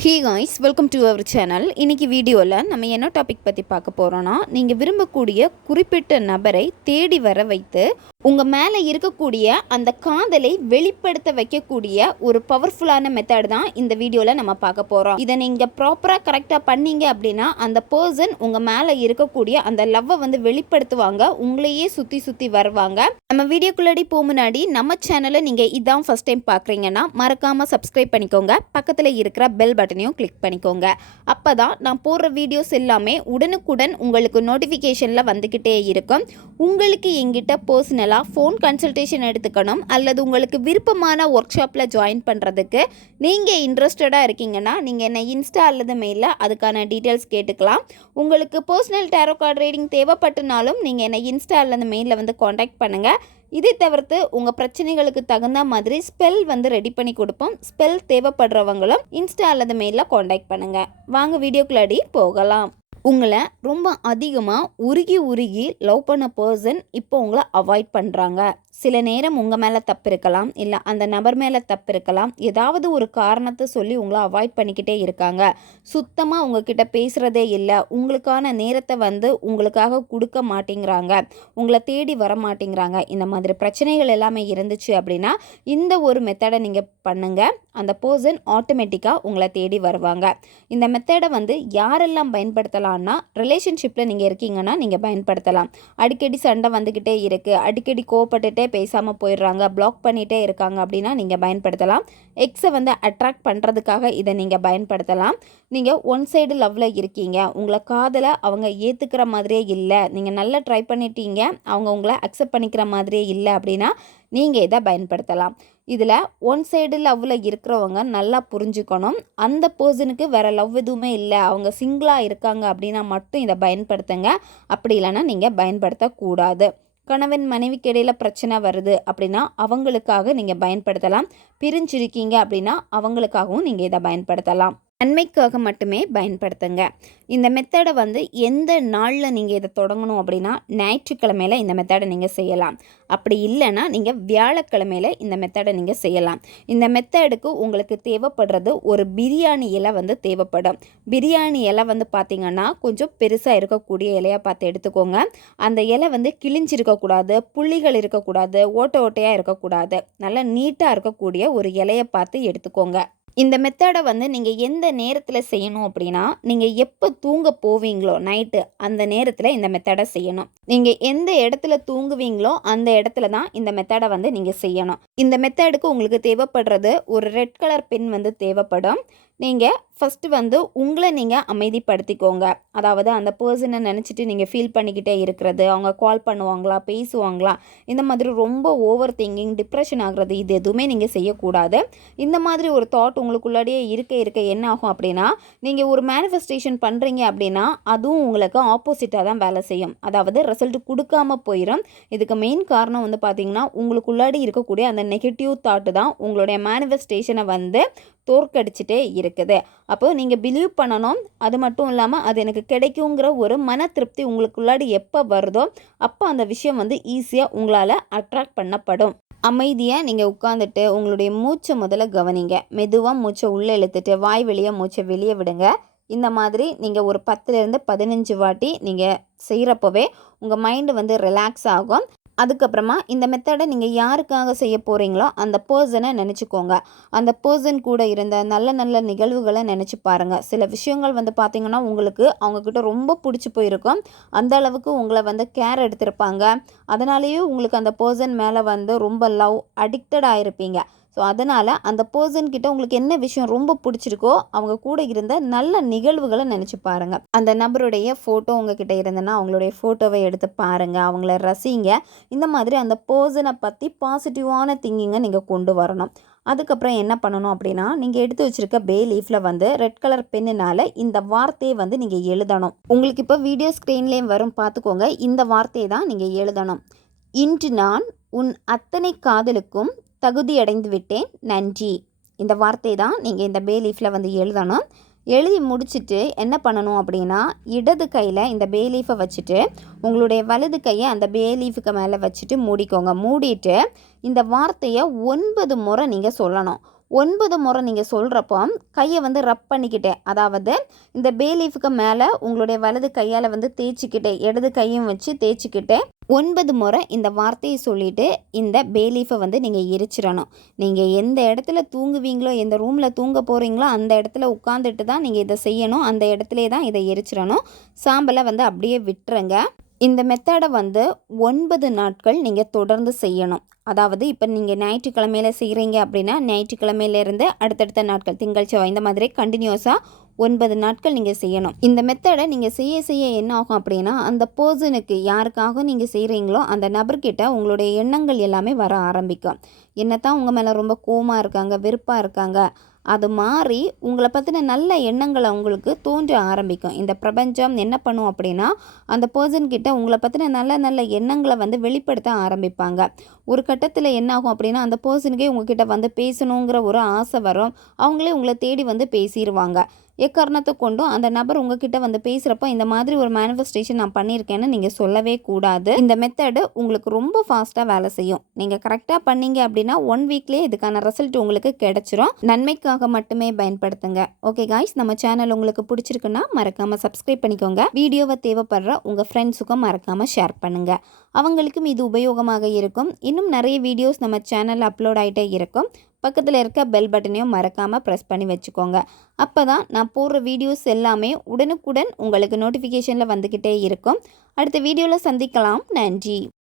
Hi guys welcome to our channel இன்றைக்கி வீடியோவில் நம்ம என்ன டாபிக் பற்றி பார்க்க போகிறோன்னா நீங்கள் விரும்பக்கூடிய குறிப்பிட்ட நபரை தேடி வர வைத்து உங்கள் மேலே இருக்கக்கூடிய அந்த காதலை வெளிப்படுத்த வைக்கக்கூடிய ஒரு பவர்ஃபுல்லான மெத்தட் தான் இந்த வீடியோவில் நம்ம பார்க்க போகிறோம் இதை நீங்கள் ப்ராப்பராக கரெக்டாக பண்ணீங்க அப்படின்னா அந்த பர்சன் உங்கள் மேலே இருக்கக்கூடிய அந்த லவ்வை வந்து வெளிப்படுத்துவாங்க உங்களையே சுற்றி சுற்றி வருவாங்க. நம்ம வீடியோக்குள்ளாடி போக முன்னாடி நம்ம சேனலை நீங்கள் இதான் ஃபஸ்ட் டைம் பார்க்குறீங்கன்னா மறக்காமல் சப்ஸ்கிரைப் பண்ணிக்கோங்க. பக்கத்தில் இருக்கிற பெல் பட்டனையும் கிளிக் பண்ணிக்கோங்க. அப்போ தான் நான் போடுற வீடியோஸ் எல்லாமே உடனுக்குடன் உங்களுக்கு நோட்டிஃபிகேஷனில் வந்துக்கிட்டே இருக்கும். உங்களுக்கு எங்கிட்ட பர்சனலாக ஃபோன் கன்சல்டேஷன் எடுத்துக்கணும். அல்லது உங்களுக்கு விருப்பமான ஒர்க் ஷாப்பில் ஜாயின் பண்ணுறதுக்கு நீங்கள் இன்ட்ரெஸ்டடாக இருக்கீங்கன்னா நீங்கள் என்ன இன்ஸ்டா அல்லது மெயிலில் அதுக்கான டீட்டெயில்ஸ் கேட்டுக்கலாம். உங்களுக்கு பர்சனல் டேரோ கார்டு ரீடிங் தேவைப்பட்டனாலும் நீங்கள் என்ன இன்ஸ்டா அல்லது மெயிலில் வந்து காண்டாக்ட் பண்ணுங்கள் இதை தவிர்த்து உங்கள் பிரச்சனைகளுக்கு தகுந்த மாதிரி ஸ்பெல் வந்து ரெடி பண்ணி கொடுப்போம். ஸ்பெல் தேவைப்படுறவங்களும் இன்ஸ்டா அல்லது மெயிலில் காண்டாக்ட் பண்ணுங்கள் வாங்க வீடியோக்குள்ளாடி போகலாம். உங்களை ரொம்ப அதிகமாக உருகி உருகி லவ் பண்ண பர்சன் இப்போ உங்களை அவாய்ட் பண்ணுறாங்க சில நேரம் உங்கள் மேலே தப்பு இருக்கலாம் இல்லை அந்த நபர் மேலே தப்பு இருக்கலாம் ஏதாவது ஒரு காரணத்தை சொல்லி உங்களை அவாய்ட் பண்ணிக்கிட்டே இருக்காங்க. சுத்தமாக உங்ககிட்ட பேசுகிறதே இல்லை உங்களுக்கான நேரத்தை வந்து உங்களுக்காக கொடுக்க மாட்டேங்கிறாங்க உங்களை தேடி வர மாட்டேங்கிறாங்க. இந்த மாதிரி பிரச்சனைகள் எல்லாமே இருந்துச்சு அப்படின்னா இந்த ஒரு மெத்தடை நீங்கள் பண்ணுங்கள் அந்த பர்சன் ஆட்டோமேட்டிக்காக உங்களை தேடி வருவாங்க. இந்த மெத்தடை வந்து யாரெல்லாம் பயன்படுத்தலாம் பயன்படுத்தலாம்னா ரிலேஷன்ஷிப்பில் நீங்கள் இருக்கீங்கன்னா நீங்கள் பயன்படுத்தலாம். அடிக்கடி சண்டை வந்துக்கிட்டே இருக்குது அடிக்கடி கோவப்பட்டுட்டே பேசாமல் போயிடுறாங்க. பிளாக் பண்ணிகிட்டே இருக்காங்க அப்படின்னா நீங்கள் பயன்படுத்தலாம். எக்ஸை வந்து அட்ராக்ட் பண்ணுறதுக்காக இதை நீங்கள் பயன்படுத்தலாம். நீங்கள் ஒன் சைடு லவ்வில் இருக்கீங்க. உங்களை காதலை அவங்க ஏற்றுக்கிற மாதிரியே இல்லை. நீங்கள் நல்லா ட்ரை பண்ணிட்டீங்க. அவங்க உங்களை அக்செப்ட் பண்ணிக்கிற மாதிரியே இல்லை அப்படின்னா நீங்கள் இதை பயன்படுத்தலாம். இதில் ஒன் சைடு லவ்வில் இருக்கிறவங்க நல்லா புரிஞ்சுக்கணும். அந்த பர்சனுக்கு வேறு லவ் எதுவுமே இல்லை. அவங்க சிங்கிளாக இருக்காங்க அப்படின்னா மட்டும் இதை பயன்படுத்துங்க. அப்படி இல்லைன்னா நீங்கள் பயன்படுத்தக்கூடாது. கணவன் மனைவிக்கு இடையில் பிரச்சனை வருது அப்படின்னா அவங்களுக்காக நீங்கள் பயன்படுத்தலாம். பிரிஞ்சிருக்கீங்க அப்படின்னா அவங்களுக்காகவும் நீங்கள் இதை பயன்படுத்தலாம். நன்மைக்காக மட்டுமே பயன்படுத்துங்க. இந்த மெத்தடை வந்து எந்த நாளில் நீங்கள் இதை தொடங்கணும் அப்படின்னா ஞாயிற்றுக்கிழமையில் இந்த மெத்தடை நீங்கள் செய்யலாம். அப்படி இல்லைன்னா நீங்கள் வியாழக்கிழமையில் இந்த மெத்தடை நீங்கள் செய்யலாம். இந்த மெத்தடுக்கு உங்களுக்கு தேவைப்படுறது ஒரு பிரியாணி இலை வந்து தேவைப்படும். பிரியாணி இலை வந்து பார்த்திங்கன்னா கொஞ்சம் பெருசாக இருக்கக்கூடிய இலையாக பார்த்து எடுத்துக்கோங்க. அந்த இலை வந்து கிழிஞ்சிருக்கக்கூடாது புள்ளிகள் இருக்கக்கூடாது ஓட்டை ஓட்டையாக இருக்கக்கூடாது. நல்லா நீட்டாக இருக்கக்கூடிய ஒரு இலையை பார்த்து எடுத்துக்கோங்க. இந்த மெத்தடை வந்து நீங்கள் எந்த நேரத்தில் செய்யணும் அப்படின்னா நீங்கள் எப்போ தூங்க போவீங்களோ நைட்டு அந்த நேரத்தில் இந்த மெத்தடை செய்யணும். நீங்கள் எந்த இடத்துல தூங்குவீங்களோ அந்த இடத்துல தான் இந்த மெத்தடை வந்து நீங்கள் செய்யணும். இந்த மெத்தடுக்கு உங்களுக்கு தேவைப்படுறது ஒரு ரெட் கலர் பென் வந்து தேவைப்படும். நீங்கள் ஃபஸ்ட்டு வந்து உங்களை நீங்கள் அமைதிப்படுத்திக்கோங்க. அதாவது அந்த பர்சனை நினச்சிட்டு நீங்கள் ஃபீல் பண்ணிக்கிட்டே இருக்கிறது அவங்க கால் பண்ணுவாங்களா பேசுவாங்களா இந்த மாதிரி ரொம்ப ஓவர் திங்கிங் டிப்ரெஷன் ஆகிறது இது எதுவுமே நீங்கள் செய்யக்கூடாது. இந்த மாதிரி ஒரு தாட் உங்களுக்குள்ளாடியே இருக்க இருக்க என்ன ஆகும் அப்படின்னா நீங்கள் ஒரு மேனிஃபெஸ்டேஷன் பண்ணுறீங்க அப்படின்னா அதுவும் உங்களுக்கு ஆப்போசிட்டாக தான் வேலை செய்யும். அதாவது ரிசல்ட் கொடுக்காம போயிடும் இதுக்கு மெயின் காரணம் வந்து பார்த்திங்கன்னா உங்களுக்குள்ளாடி இருக்கக்கூடிய அந்த நெகட்டிவ் தாட்டு தான் உங்களுடைய மேனிஃபெஸ்டேஷனை வந்து தோற்கடிச்சிட்டே இருக்குது. அப்போ நீங்கள் பிலீவ் பண்ணணும். அது மட்டும் இல்லாமல் அது எனக்கு கிடைக்குங்கிற ஒரு மன திருப்தி உங்களுக்குள்ளாடி எப்போ வருதோ அப்போ அந்த விஷயம் வந்து ஈஸியாக உங்களால் அட்ராக்ட் பண்ணப்படும். அமைதியாக நீங்கள் உட்காந்துட்டு உங்களுடைய மூச்சை முதல்ல கவனிங்க. மெதுவாக மூச்சை உள்ளே இழுத்துட்டு வாய் வெளியே மூச்சை வெளியே விடுங்க. இந்த மாதிரி நீங்கள் ஒரு பத்துலேருந்து பதினஞ்சு வாட்டி நீங்கள் செய்கிறப்பவே உங்கள் மைண்டு வந்து ரிலாக்ஸ் ஆகும். அதுக்கப்புறமா இந்த மெத்தடை நீங்கள் யாருக்காக செய்ய போகிறீங்களோ அந்த பர்சனை நினச்சிக்கோங்க. அந்த பர்சன் கூட இருந்த நல்ல நல்ல நிகழ்வுகளை நினச்சி பாருங்கள் சில விஷயங்கள் வந்து பார்த்திங்கன்னா உங்களுக்கு அவங்கக்கிட்ட ரொம்ப பிடிச்சி போயிருக்கும். அந்த அளவுக்கு உங்களை வந்து கேர் எடுத்திருப்பாங்க. அதனாலேயே உங்களுக்கு அந்த பர்சன் மேலே வந்து ரொம்ப லவ் அடிக்டட் ஆகிருப்பீங்க ஸோ அதனால் அந்த பர்சன்கிட்ட உங்களுக்கு என்ன விஷயம் ரொம்ப பிடிச்சிருக்கோ அவங்க கூட இருந்த நல்ல நிகழ்வுகளை நினச்சி பாருங்கள் அந்த நபருடைய ஃபோட்டோ உங்ககிட்ட இருந்ததுன்னா அவங்களுடைய ஃபோட்டோவை எடுத்து பாருங்கள் அவங்கள ரசிங்க. இந்த மாதிரி அந்த பர்சனை பற்றி பாசிட்டிவான திங்கிங்கை நீங்கள் கொண்டு வரணும். அதுக்கப்புறம் என்ன பண்ணணும் அப்படின்னா நீங்கள் எடுத்து வச்சுருக்க பே லீஃபில் வந்து ரெட் கலர் பெண்ணுனால இந்த வார்த்தையை வந்து நீங்கள் எழுதணும். உங்களுக்கு இப்போ வீடியோ ஸ்க்ரீன்லேயும் வரும். பார்த்துக்கோங்க இந்த வார்த்தையை தான் நீங்கள் எழுதணும். இன்று நான் உன் அத்தனை காதலுக்கும் தகுதியடைந்து விட்டேன் நன்றி. இந்த வார்த்தை தான் நீங்கள் இந்த பே லீஃபில் வந்து எழுதணும். எழுதி முடிச்சுட்டு என்ன பண்ணணும் அப்படின்னா இடது கையில் இந்த பே லீஃபை வச்சுட்டு உங்களுடைய வலது கையை அந்த பே லீஃபுக்கு மேலே வச்சுட்டு மூடிக்கோங்க. மூடிட்டு இந்த வார்த்தையை ஒன்பது முறை நீங்கள் சொல்லணும். ஒன்பது முறை நீங்கள் சொல்கிறப்போ கையை வந்து ரப் பண்ணிக்கிட்டே அதாவது இந்த பே லீஃபுக்கு மேலே உங்களுடைய வலது கையால் வந்து தேய்ச்சிக்கிட்டே இடது கையும் வச்சு தேய்ச்சிக்கிட்டே ஒன்பது முறை இந்த வார்த்தையை சொல்லிட்டு இந்த பே லீஃபை வந்து நீங்கள் எரிச்சிடணும். நீங்கள் எந்த இடத்துல தூங்குவீங்களோ எந்த ரூமில் தூங்க போகிறீங்களோ அந்த இடத்துல உட்காந்துட்டு தான் நீங்கள் இதை செய்யணும். அந்த இடத்துல தான் இதை எரிச்சிடணும். சாம்பலை வந்து அப்படியே விட்டுருங்க. இந்த மெத்தடை வந்து ஒன்பது நாட்கள் நீங்கள் தொடர்ந்து செய்யணும். அதாவது இப்போ நீங்கள் ஞாயிற்றுக்கிழமையில செய்கிறீங்க அப்படின்னா ஞாயிற்றுக்கிழமையிலேருந்து அடுத்தடுத்த நாட்கள் திங்கள் செவ்வாய் இந்த மாதிரி கண்டினியூஸாக ஒன்பது நாட்கள் நீங்கள் செய்யணும். இந்த மெத்தடை நீங்கள் செய்ய செய்ய என்ன ஆகும் அப்படின்னா அந்த பர்சனுக்கு யாருக்காக நீங்கள் செய்கிறீங்களோ அந்த நபர்கிட்ட உங்களுடைய எண்ணங்கள் எல்லாமே வர ஆரம்பிக்கும். என்னத்தான் உங்கள் மேலே ரொம்ப கோமாக இருக்காங்க வெறுப்பாக இருக்காங்க அது மாறி உங்களை பற்றின நல்ல எண்ணங்களை அவங்களுக்கு தோன்ற ஆரம்பிக்கும். இந்த பிரபஞ்சம் என்ன பண்ணும் அப்படின்னா அந்த பர்சன்கிட்ட உங்களை பற்றின நல்ல நல்ல எண்ணங்களை வந்து வெளிப்படுத்த ஆரம்பிப்பாங்க. ஒரு கட்டத்தில் என்ன ஆகும் அப்படின்னா அந்த பர்சனுக்கே உங்ககிட்ட வந்து பேசணுங்கிற ஒரு ஆசை வரும். அவங்களே உங்களை தேடி வந்து பேசிடுவாங்க எக்காரணத்தை கொண்டும் அந்த நபர் உங்ககிட்ட வந்து பேசுகிறப்போ இந்த மாதிரி ஒரு மேனிஃபெஸ்டேஷன் நான் பண்ணியிருக்கேன்னு நீங்கள் சொல்லவே கூடாது. இந்த மெத்தடு உங்களுக்கு ரொம்ப ஃபாஸ்ட்டாக வேலை செய்யும். நீங்கள் கரெக்டாக பண்ணீங்க அப்படின்னா ஒன் வீக்லேயே இதுக்கான ரிசல்ட் உங்களுக்கு கிடைச்சிரும். நன்மைக்காக மட்டுமே பயன்படுத்துங்க. ஓகே காய்ஸ் நம்ம சேனல் உங்களுக்கு பிடிச்சிருக்குன்னா மறக்காமல் சப்ஸ்கிரைப் பண்ணிக்கோங்க. வீடியோவை தேவைப்படுற உங்கள் ஃப்ரெண்ட்ஸுக்கும் மறக்காமல் ஷேர் பண்ணுங்கள் அவங்களுக்கும் இது உபயோகமாக இருக்கும். இன்னும் நிறைய வீடியோஸ் நம்ம சேனலில் அப்லோட் ஆகிட்டே இருக்கும். பக்கத்தில் இருக்க பெல் பட்டனையும் மறக்காமல் ப்ரெஸ் பண்ணி வச்சுக்கோங்க. அப்போ தான் நான் போடுற வீடியோஸ் எல்லாமே உடனுக்குடன் உங்களுக்கு நோட்டிஃபிகேஷனில் வந்துக்கிட்டே இருக்கும். அடுத்த வீடியோவில் சந்திக்கலாம். நன்றி.